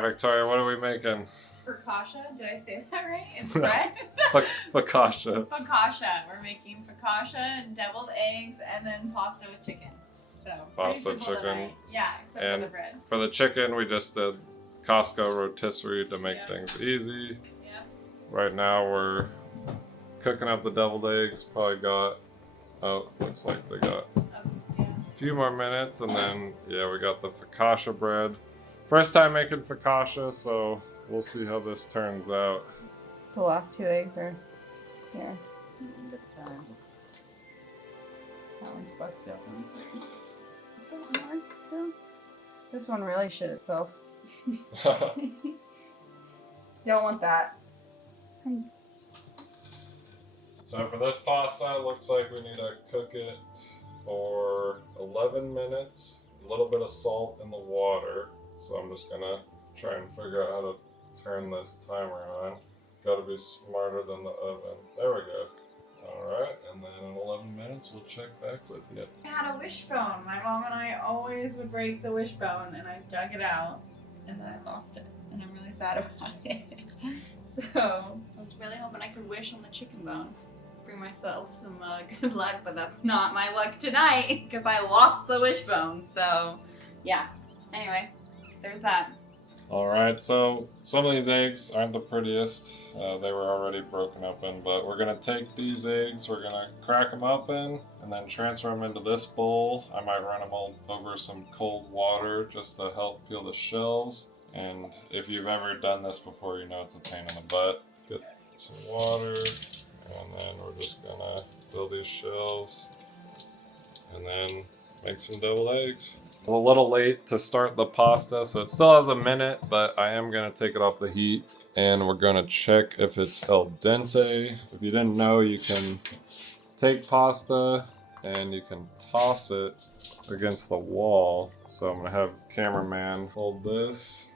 Victoria, what are we making? Focaccia, did I say that right? It's bread? Focaccia. Focaccia. We're making focaccia, deviled eggs, and then pasta with chicken. So Pasta, chicken. Tonight. Yeah, except and for the bread. For the chicken, we just did Costco rotisserie to make things easy. Yeah. Right now we're cooking up the deviled eggs. Probably got, looks like they got a few more minutes, and then we got the focaccia bread. First time making focaccia, so we'll see how this turns out. The last 2 eggs are here. That one's busted open. This one really shit itself. Don't want that. So for this pasta, it looks like we need to cook it for 11 minutes. A little bit of salt in the water. So I'm just gonna try and figure out how to turn this timer on. Gotta be smarter than the oven. There we go. Alright, and then in 11 minutes we'll check back with you. I had a wishbone. My mom and I always would break the wishbone, and I dug it out, and then I lost it, and I'm really sad about it. So I was really hoping I could wish on the chicken bone. Bring myself some good luck, but that's not my luck tonight, because I lost the wishbone. So yeah, anyway, there's that. Alright, so some of these eggs aren't the prettiest. They were already broken open, but we're going to take these eggs, we're going to crack them open, and then transfer them into this bowl. I might run them all over some cold water just to help peel the shells. And if you've ever done this before, you know it's a pain in the butt. Get some water, and then we're just going to fill these shells, and then make some deviled eggs. A little late to start the pasta, so it still has a minute, but I am going to take it off the heat, and we're going to check if it's al dente. If you didn't know, you can take pasta and you can toss it against the wall. So I'm going to have cameraman hold this.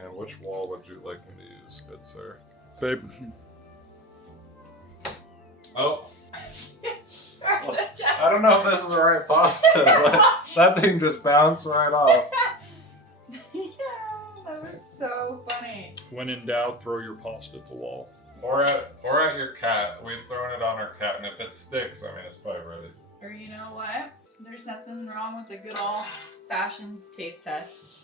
And which wall would you like me to use, good sir? Babe. Oh. I don't know if this is the right pasta, but that thing just bounced right off. Yeah, that was so funny. When in doubt, throw your pasta at the wall. Or at your cat. We've thrown it on our cat, and if it sticks, I mean, it's probably ready. Or you know what? There's nothing wrong with a good old-fashioned taste test.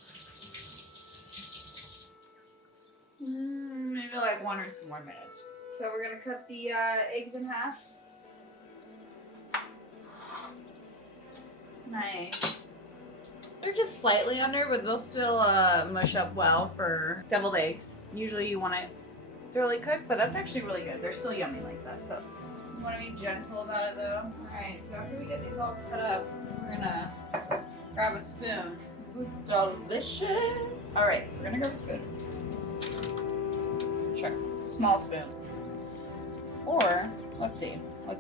Maybe like 1 or 2 more minutes. So we're gonna cut the eggs in half. Nice. They're just slightly under, but they'll still mush up well for deviled eggs. Usually you want it thoroughly cooked, but that's actually really good. They're still yummy like that, so you want to be gentle about it though. Alright, so after we get these all cut up, we're gonna grab a spoon. These look delicious. Alright, we're gonna grab a spoon. Sure, small spoon. Or, let's see. We're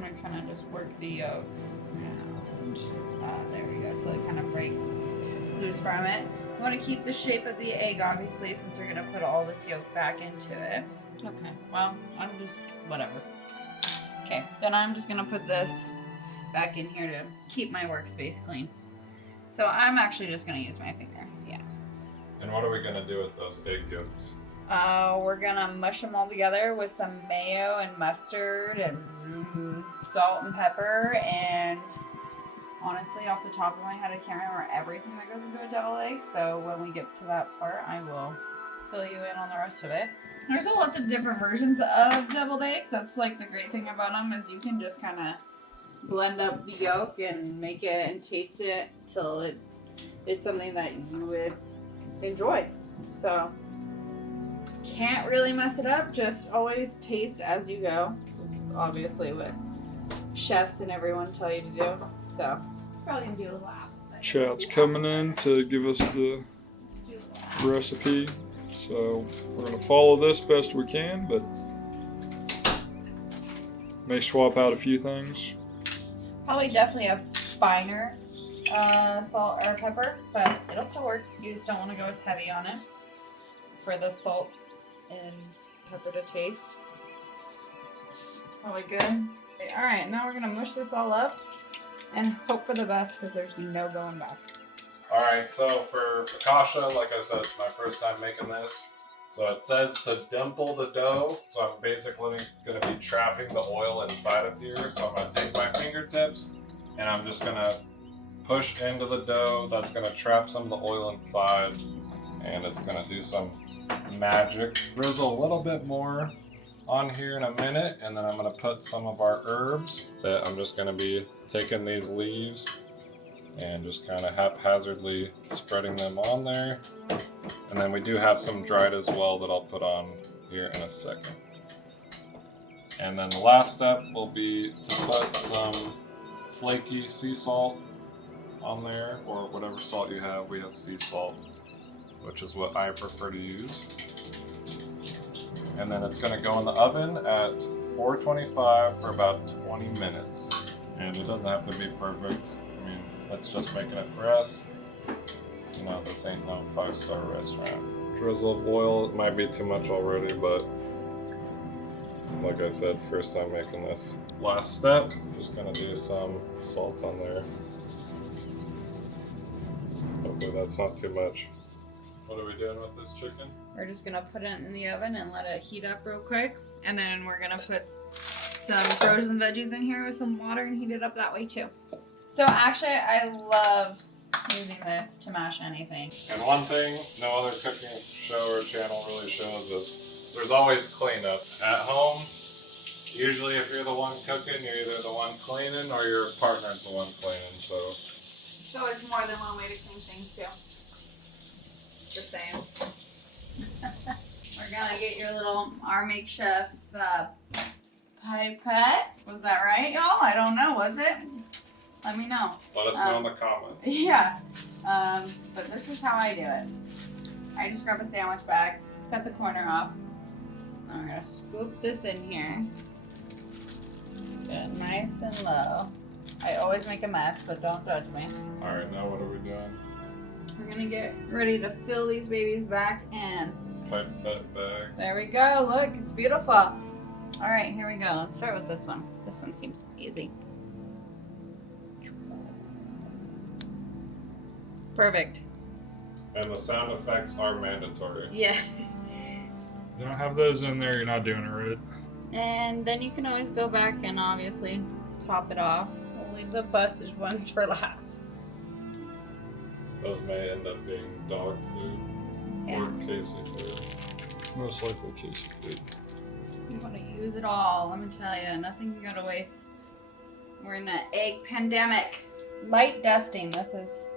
gonna kind of just work the yolk. There we go, till it kind of breaks loose from it. You want to keep the shape of the egg, obviously, since you're going to put all this yolk back into it. Okay, well, I'm just, whatever. Okay, then I'm just going to put this back in here to keep my workspace clean. So I'm actually just going to use my finger, yeah. And what are we going to do with those egg yolks? We're going to mush them all together with some mayo and mustard and salt and pepper, and honestly, off the top of my head, I can't remember everything that goes into a deviled egg, so when we get to that part, I will fill you in on the rest of it. There's lots of different versions of deviled eggs. That's like the great thing about them, is you can just kind of blend up the yolk and make it and taste it till it is something that you would enjoy. So, can't really mess it up, just always taste as you go. Obviously what chefs and everyone tell you to do, so probably gonna do a little opposite. Chat's coming in to give us the recipe, so we're gonna follow this best we can, but may swap out a few things. Probably definitely a finer salt or pepper, but it'll still work. You just don't want to go as heavy on it for the salt and pepper to taste. It's probably good. Alright, now we're going to mush this all up and hope for the best because there's no going back. Alright, so for focaccia, like I said, it's my first time making this. So it says to dimple the dough, so I'm basically going to be trapping the oil inside of here. So I'm going to take my fingertips and I'm just going to push into the dough. That's going to trap some of the oil inside and it's going to do some magic. Drizzle a little bit more on here in a minute and then I'm going to put some of our herbs that I'm just going to be taking these leaves and just kind of haphazardly spreading them on there. And then we do have some dried as well that I'll put on here in a second. And then the last step will be to put some flaky sea salt on there, or whatever salt you have. We have sea salt, which is what I prefer to use. And then it's going to go in the oven at 425 for about 20 minutes. And it doesn't have to be perfect. I mean, that's just making it for us. You know, this ain't no 5-star restaurant. Drizzle of oil, it might be too much already, but like I said, first time making this. Last step, just gonna do some salt on there. Hopefully that's not too much. What are we doing with this chicken? We're just gonna put it in the oven and let it heat up real quick. And then we're gonna put some frozen veggies in here with some water and heat it up that way too. So actually, I love using this to mash anything. And one thing no other cooking show or channel really shows is there's always cleanup. At home, usually if you're the one cooking, you're either the one cleaning or your partner's the one cleaning. So it's more than one way to clean things too. Just saying. We're gonna get your our makeshift pipette. Was that right, y'all? I don't know. Was it? Let me know. Let us know in the comments. Yeah. But this is how I do it. I just grab a sandwich bag, cut the corner off. I'm gonna scoop this in here. Get it nice and low. I always make a mess, so don't judge me. Alright, now what are we doing? We're gonna get ready to fill these babies back in. Pipette bag. There we go. Look, it's beautiful. Alright, here we go. Let's start with this one. This one seems easy. Perfect. And the sound effects are mandatory. Yeah. You don't have those in there, you're not doing it right. And then you can always go back and obviously top it off. We'll leave the busted ones for last. Those may end up being dog food Yeah. or Casey food. Most likely Casey food. You want to use it all. Let me tell you, nothing can go to waste. We're in an egg pandemic. Light dusting. This is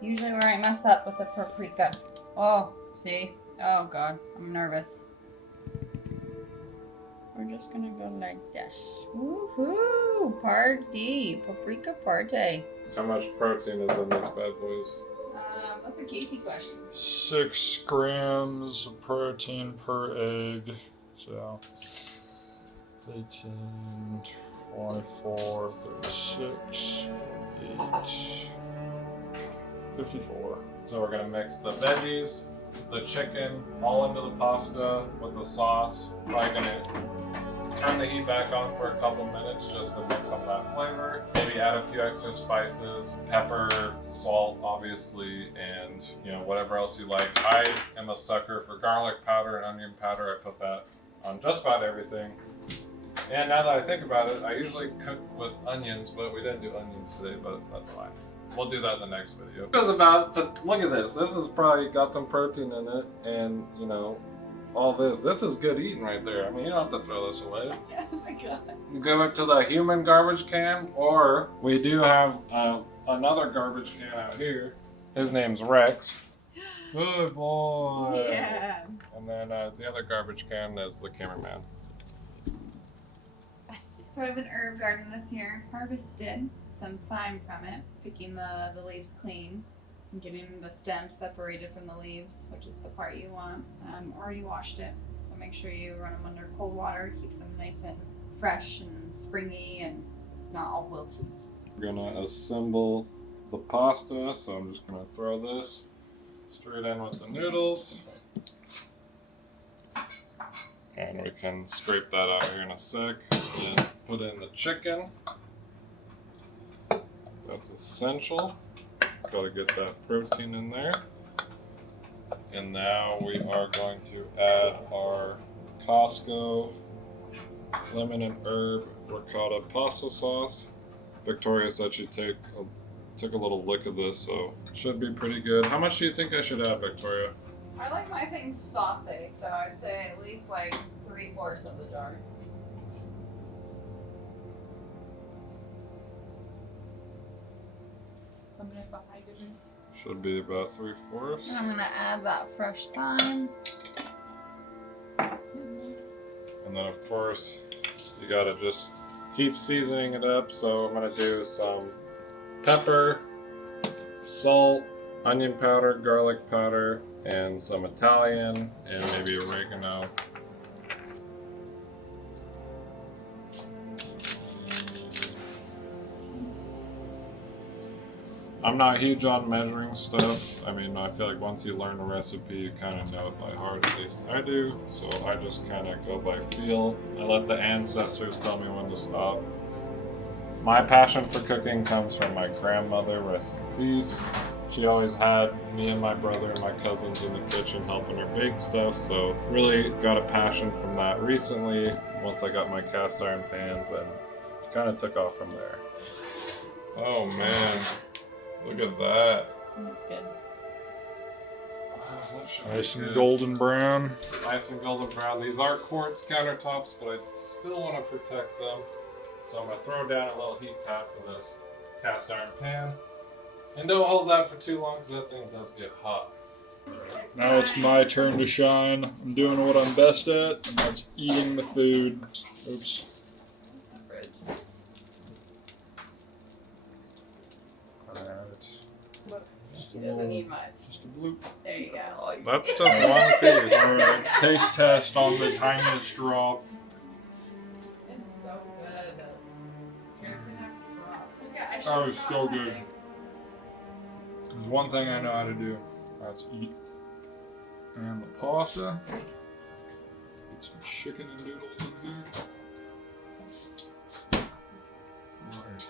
usually where I mess up with the paprika. Oh, see? Oh god, I'm nervous. We're just gonna go like this. Woohoo! Party! Paprika party. How much protein is in these bad boys? That's a Casey question. 6 grams of protein per egg. So 18, 24, 36, 48, 54. So we're gonna mix the veggies, the chicken, all into the pasta with the sauce. Probably gonna turn the heat back on for a couple minutes just to mix up that flavor. Maybe add a few extra spices, pepper, salt, obviously, and whatever else you like. I am a sucker for garlic powder and onion powder. I put that on just about everything. And now that I think about it, I usually cook with onions, but we didn't do onions today, but that's fine. We'll do that in the next video. It was about to, look at this. This has probably got some protein in it, and all this. This is good eating right there. I mean, you don't have to throw this away. Oh my god. You go back to the human garbage can, or we do have another garbage can out here. His name's Rex. Good boy. Yeah. And then the other garbage can is the cameraman. So I have an herb garden this year. Harvested some thyme from it, picking the leaves clean and getting the stems separated from the leaves, which is the part you want. Already washed it, so make sure you run them under cold water. Keeps them nice and fresh and springy and not all wilty. We're gonna assemble the pasta, so I'm just gonna throw this straight in with the noodles. And we can scrape that out here in a sec. And put in the chicken. That's essential. Got to get that protein in there. And now we are going to add our Costco lemon and herb ricotta pasta sauce. Victoria said she took a little lick of this, so should be pretty good. How much do you think I should add, Victoria? I like my things saucy, so I'd say at least like 3/4 of the jar. Should be about 3/4. And I'm gonna add that fresh thyme. And then of course, you gotta just keep seasoning it up. So I'm gonna do some pepper, salt, onion powder, garlic powder, and some Italian, and maybe oregano. I'm not huge on measuring stuff. I mean, I feel like once you learn a recipe, you kind of know it by heart, at least I do. So I just kind of go by feel. I let the ancestors tell me when to stop. My passion for cooking comes from my grandmother, rest in peace. She always had me and my brother and my cousins in the kitchen helping her bake stuff, so really got a passion from that recently once I got my cast iron pans, and it kind of took off from there. Oh man. Look at that. That's good. Nice and golden brown. Nice and golden brown. These are quartz countertops, but I still want to protect them. So I'm going to throw down a little heat pad for this cast iron pan. And don't hold that for too long because that thing does get hot. Now it's my turn to shine. I'm doing what I'm best at, and that's eating the food. Oops. It doesn't need much. Just a bloop. There you go. That's just one piece. Alright, taste test on the tiniest drop. It's so good. You're just gonna have to drop. Okay, Oh, it's so good. There's one thing I know how to do. That's eat. And the pasta. Get some chicken and noodles in here. Nice.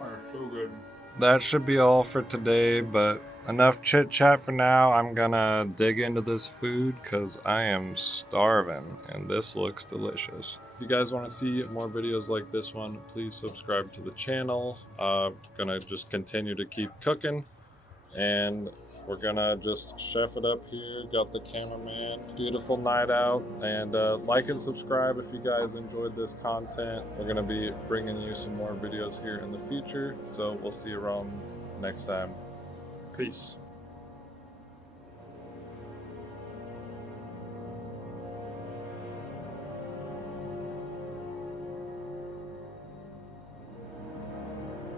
They're so good. That should be all for today, but enough chit chat for now. I'm gonna dig into this food because I am starving and this looks delicious. If you guys want to see more videos like this one, please subscribe to the channel. Gonna just continue to keep cooking, and we're gonna just chef it up here. Got the cameraman. Beautiful night out, and like and subscribe if you guys enjoyed this content. We're gonna be bringing you some more videos here in the future, so we'll see you around next time. Peace.